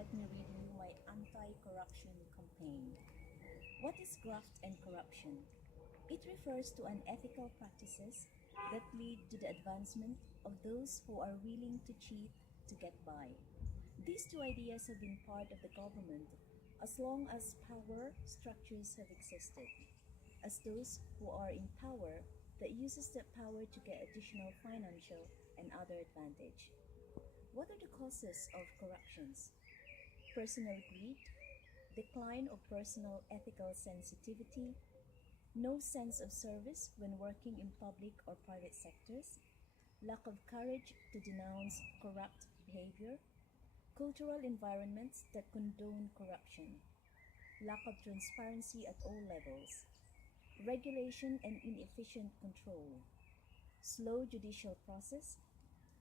let me read you my anti-corruption campaign. What is graft and corruption? It refers to unethical practices that lead to the advancement of those who are willing to cheat to get by. These two ideas have been part of the government as long as power structures have existed, as those who are in power that uses that power to get additional financial and other advantage. What are the causes of corruptions? Personal greed, decline of personal ethical sensitivity, no sense of service when working in public or private sectors, lack of courage to denounce corrupt behavior, cultural environments that condone corruption, lack of transparency at all levels, regulation and inefficient control, slow judicial process,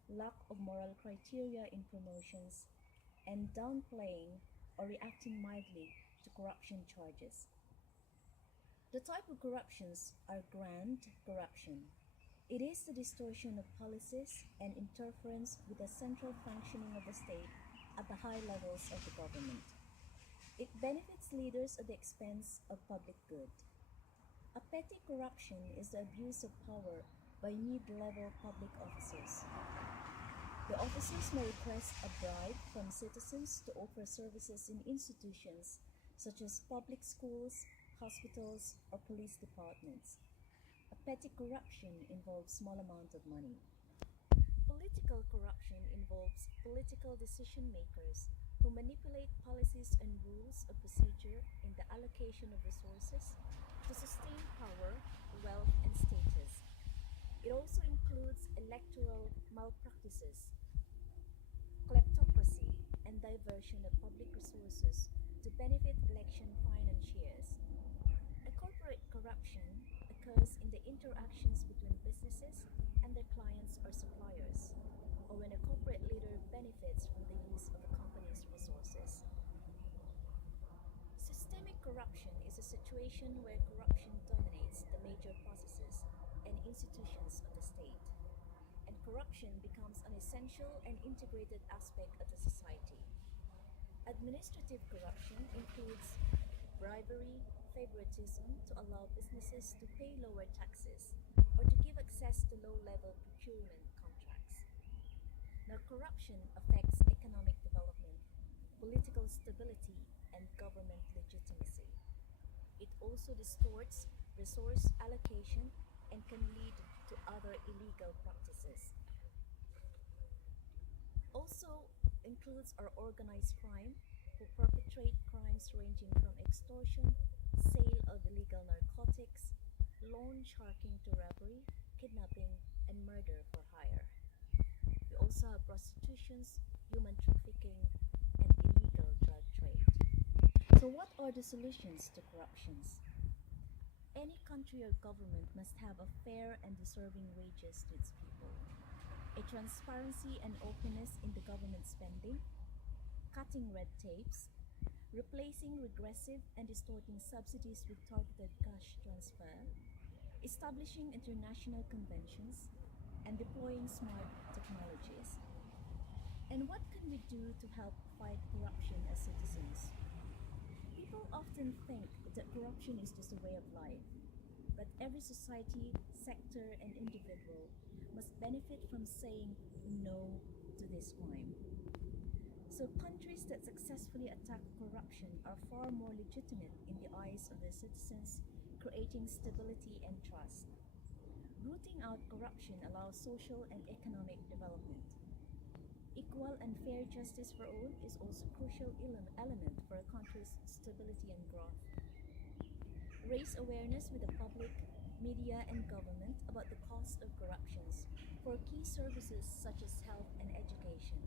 lack of moral criteria in promotions, and downplaying or reacting mildly to corruption charges. The type of corruptions are grand corruption. It is the distortion of policies and interference with the central functioning of the state at the high levels of the government. It benefits leaders at the expense of public good. A petty corruption is the abuse of power by mid-level public officers. The officers may request a bribe from citizens to offer services in institutions such as public schools, hospitals, or police departments. A petty corruption involves small amount of money. Political corruption involves political decision makers who manipulate policies and rules of procedure in the allocation of resources to sustain power, wealth, and status. It also includes electoral malpractices, kleptocracy, and diversion of public resources to benefit election financiers. A corporate corruption occurs in the interactions between businesses and their clients or suppliers, or when a corporate leader benefits from the use of a company's resources. Systemic corruption is a situation where corruption dominates the major processes and institutions of the state, and corruption becomes an essential and integrated aspect of the society. Administrative corruption includes bribery, favoritism to allow businesses to pay lower taxes, or to give access to low-level procurement contracts. Now, corruption affects economic development, political stability, and government legitimacy. It also distorts resource allocation and can lead to other illegal practices. Also includes our organized crime, who perpetrate crimes ranging from extortion, sale of illegal narcotics, loan sharking to robbery, kidnapping, and murder for hire. We also have prostitutions, human trafficking, and illegal drug trade. So what are the solutions to corruptions? Any country or government must have a fair and deserving wages to its people, a transparency and openness in the government spending, cutting red tapes, replacing regressive and distorting subsidies with targeted cash transfer, establishing international conventions, and deploying smart technologies. And what can we do to help fight corruption as citizens? People often think that corruption is just a way of life, but every society, sector, and individual must benefit from saying no to this crime. So countries that successfully attack corruption are far more legitimate in the eyes of their citizens, creating stability and trust. Rooting out corruption allows social and economic development. Equal and fair justice for all is also a crucial element for a country's stability and growth. Raise awareness with the public, media, and government about the cost of corruptions for key services such as health and education.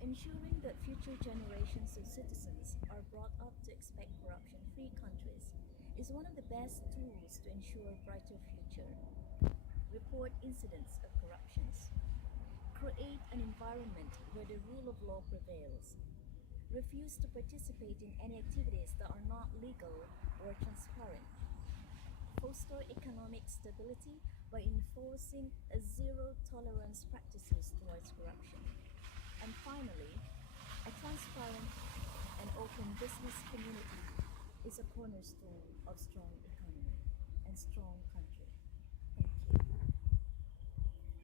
Ensuring that future generations of citizens are brought up to expect corruption-free countries is one of the best tools to ensure a brighter future. Report incidents of corruptions. Create an environment where the rule of law prevails. Refuse to participate in any activities that are not legal or transparent. Foster economic stability by enforcing a zero-tolerance practices towards corruption. And finally, a transparent is a cornerstone of strong economy and strong country.